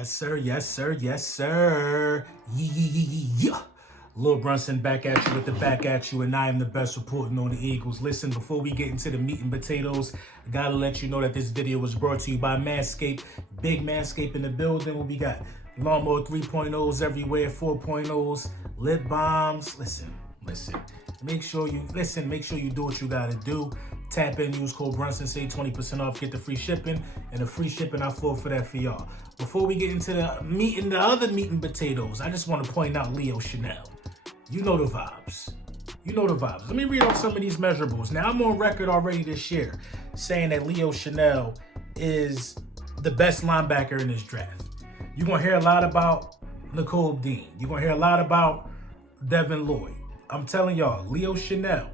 Yes, sir. Yes, sir. Yes, sir. Yeah. Lil Brunson back at you with the back at you, and I am the best reporting on the Eagles. Listen, before we get into the meat and potatoes, I gotta let you know that this video was brought to you by Manscaped. Big Manscaped in the building. What we got? Lawnmower 3.0s everywhere, 4.0s, lip balms. Listen. Make sure you do what you gotta do. Tap in, use code Brunson, save 20% off, get the free shipping, and the free shipping I flow for that for y'all. Before we get into the other meat and potatoes, I just want to point out Leo Chenal. You know the vibes. Let me read off some of these measurables. Now, I'm on record already this year saying that Leo Chenal is the best linebacker in this draft. You're going to hear a lot about Nicole Dean. You're going to hear a lot about Devin Lloyd. I'm telling y'all, Leo Chenal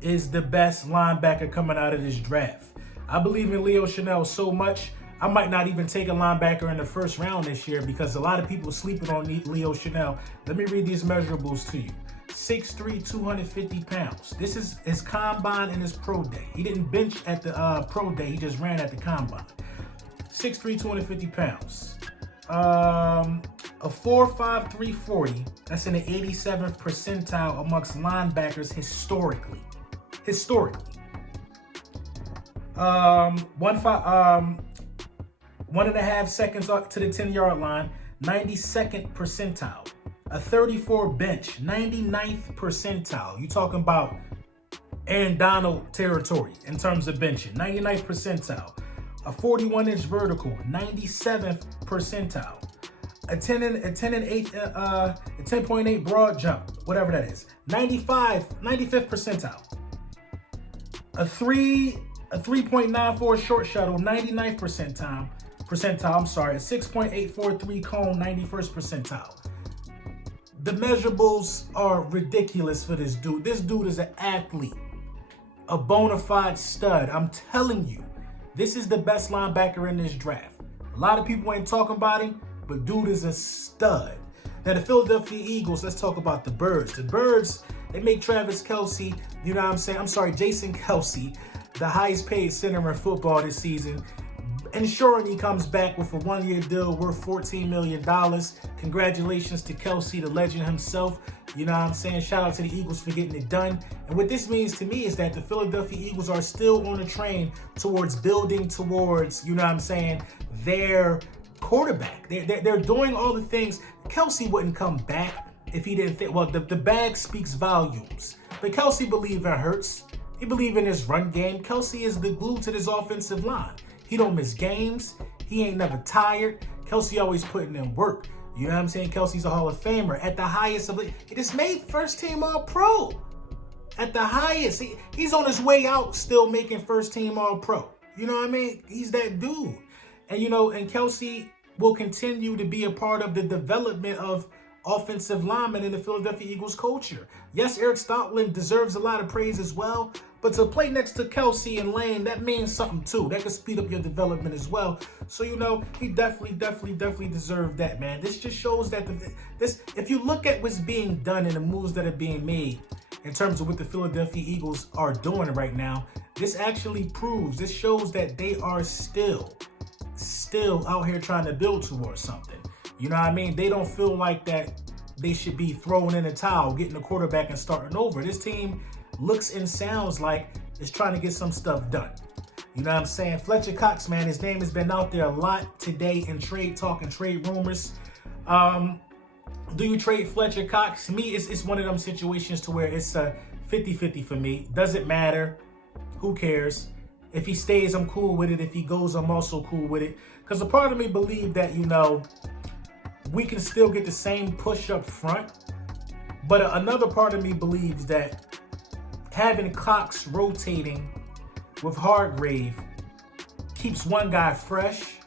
is the best linebacker coming out of this draft. I believe in Leo Chenal so much, I might not even take a linebacker in the first round this year because a lot of people are sleeping on Leo Chenal. Let me read these measurables to you. 6'3", 250 pounds. This is his combine and his pro day. He didn't bench at the pro day, he just ran at the combine. 6'3", 250 pounds. A 4.5 340. That's in the 87th percentile amongst linebackers historically. 1.5 seconds up to the 10-yard line, 92nd percentile. A 34 bench, 99th percentile. You talking about Aaron Donald territory in terms of benching, 99th percentile. A 41-inch vertical, 97th percentile. A 10.8 broad jump, whatever that is, 95th percentile. A 3.94 short shuttle, 99th percentile. A 6.843 cone, 91st percentile. The measurables are ridiculous for this dude. This dude is an athlete, a bona fide stud. I'm telling you, this is the best linebacker in this draft. A lot of people ain't talking about him, but dude is a stud. Now, the Philadelphia Eagles, let's talk about the Birds. The Birds, they make Travis Kelce, Jason Kelce, the highest paid center in football this season, ensuring he comes back with a one-year deal worth $14 million. Congratulations to Kelce, the legend himself. Shout out to the Eagles for getting it done. And what this means to me is that the Philadelphia Eagles are still on a train towards building towards, their quarterback. They're doing all the things. Kelce wouldn't come back if he didn't think, the bag speaks volumes. But Kelce believes in Hurts. He believes in his run game. Kelce is the glue to this offensive line. He don't miss games. He ain't never tired. Kelce always putting in work. Kelce's a Hall of Famer at the highest of it. He just made first team All-Pro. At the highest. He's on his way out still making first team All-Pro. He's that dude. And Kelce will continue to be a part of the development of offensive linemen in the Philadelphia Eagles culture. Yes, Eric Stoutland deserves a lot of praise as well, but to play next to Kelce and Lane, that means something too. That could speed up your development as well. So, he definitely deserved that, man. This just shows that if you look at what's being done and the moves that are being made in terms of what the Philadelphia Eagles are doing right now, this shows that they are still out here trying to build towards something. They don't feel like that they should be throwing in a towel, getting a quarterback and starting over. This team looks and sounds like it's trying to get some stuff done. Fletcher Cox, man, his name has been out there a lot today in trade rumors. Do you trade Fletcher Cox? To me, it's one of them situations to where it's a 50-50 for me. Doesn't matter. Who cares? If he stays, I'm cool with it. If he goes, I'm also cool with it. Because a part of me believe that, we can still get the same push up front. But another part of me believes that having Cox rotating with Hargrave keeps one guy fresh.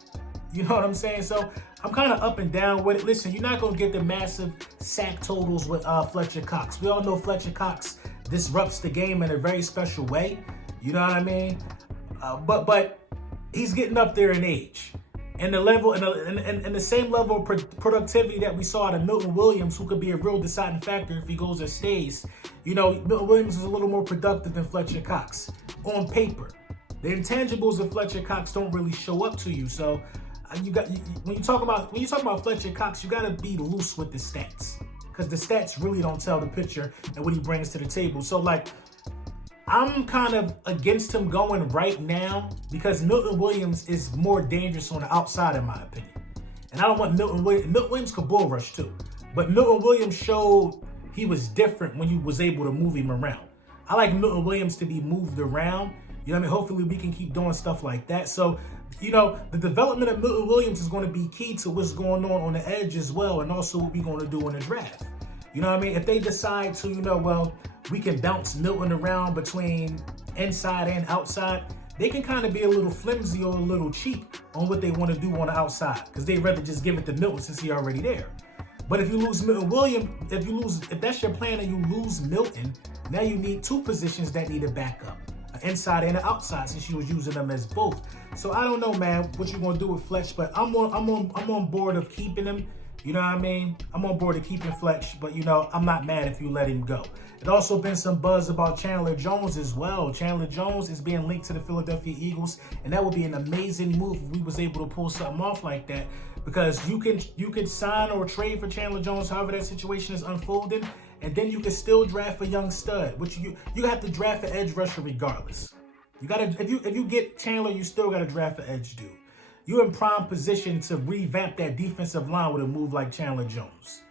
You know what I'm saying? So I'm kind of up and down with it. Listen, you're not going to get the massive sack totals with Fletcher Cox. We all know Fletcher Cox disrupts the game in a very special way. You know what I mean? But he's getting up there in age. And the level and the same level of productivity that we saw out of Milton Williams, who could be a real deciding factor if he goes or stays. Milton Williams is a little more productive than Fletcher Cox on paper. The intangibles of Fletcher Cox don't really show up to you. So When you talk about Fletcher Cox, you gotta be loose with the stats, because the stats really don't tell the picture and what he brings to the table. So like, I'm kind of against him going right now because Milton Williams is more dangerous on the outside, in my opinion. And I don't want Milton Williams. Milton Williams could bull rush too, but Milton Williams showed he was different when you was able to move him around. I like Milton Williams to be moved around. You know what I mean? Hopefully we can keep doing stuff like that. So, you know, the development of Milton Williams is going to be key to what's going on the edge as well, and also what we're going to do in the draft. You know what I mean? If they decide to, you know, well, we can bounce Milton around between inside and outside, they can kind of be a little flimsy or a little cheap on what they want to do on the outside, because they'd rather just give it to Milton since he's already there. But if you lose Milton Williams, if that's your plan and you lose Milton, now you need two positions that need a backup, an inside and an outside, since you was using them as both. So I don't know, man, what you're gonna do with Fletch, but I'm on board of keeping him. You know what I mean? I'm on board of keeping Fletch, but you know, I'm not mad if you let him go. There's also been some buzz about Chandler Jones as well. Chandler Jones is being linked to the Philadelphia Eagles, and that would be an amazing move if we was able to pull something off like that, because you can sign or trade for Chandler Jones, however that situation is unfolding, and then you can still draft a young stud, which you have to draft an edge rusher regardless. You gotta, if you get Chandler, you still gotta draft an edge dude. You're in prime position to revamp that defensive line with a move like Chandler Jones.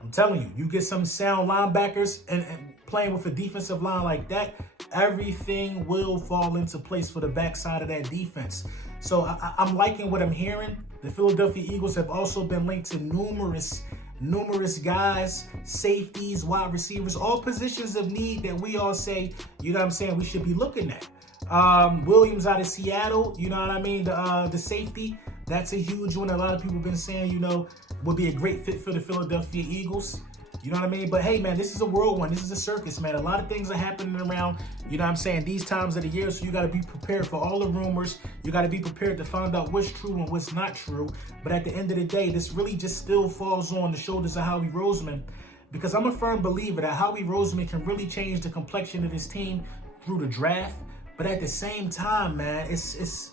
I'm telling you, you get some sound linebackers and playing with a defensive line like that, everything will fall into place for the backside of that defense. So I'm liking what I'm hearing. The Philadelphia Eagles have also been linked to numerous guys, safeties, wide receivers, all positions of need that we all say, you know what I'm saying, we should be looking at. Williams out of Seattle, you know what I mean, the safety, that's a huge one. A lot of people have been saying, you know, would be a great fit for the Philadelphia Eagles. You know what I mean? But hey, man, this is a whirlwind. This is a circus, man. A lot of things are happening around, you know what I'm saying, these times of the year. So you got to be prepared for all the rumors. You got to be prepared to find out what's true and what's not true. But at the end of the day, this really just still falls on the shoulders of Howie Roseman, because I'm a firm believer that Howie Roseman can really change the complexion of his team through the draft. But at the same time, man, it's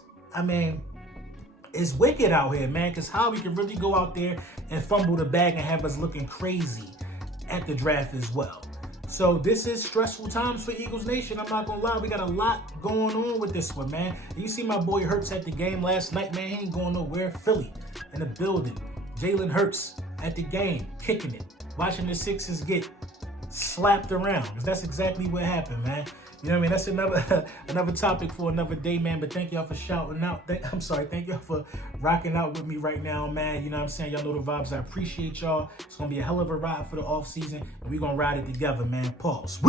wicked out here, man, because Howie can really go out there and fumble the bag and have us looking crazy at the draft as well. So this is stressful times for Eagles Nation. I'm not gonna lie, we got a lot going on with this one, man. You see my boy Hurts at the game last night, man. He ain't going nowhere. Philly in the building. Jalen Hurts at the game, kicking it, watching the Sixers get slapped around, because that's exactly what happened, man. You know what I mean? That's another topic for another day, man. But thank y'all for shouting out. Thank y'all for rocking out with me right now, man. You know what I'm saying? Y'all know the vibes. I appreciate y'all. It's going to be a hell of a ride for the off season, and we're going to ride it together, man. Pause.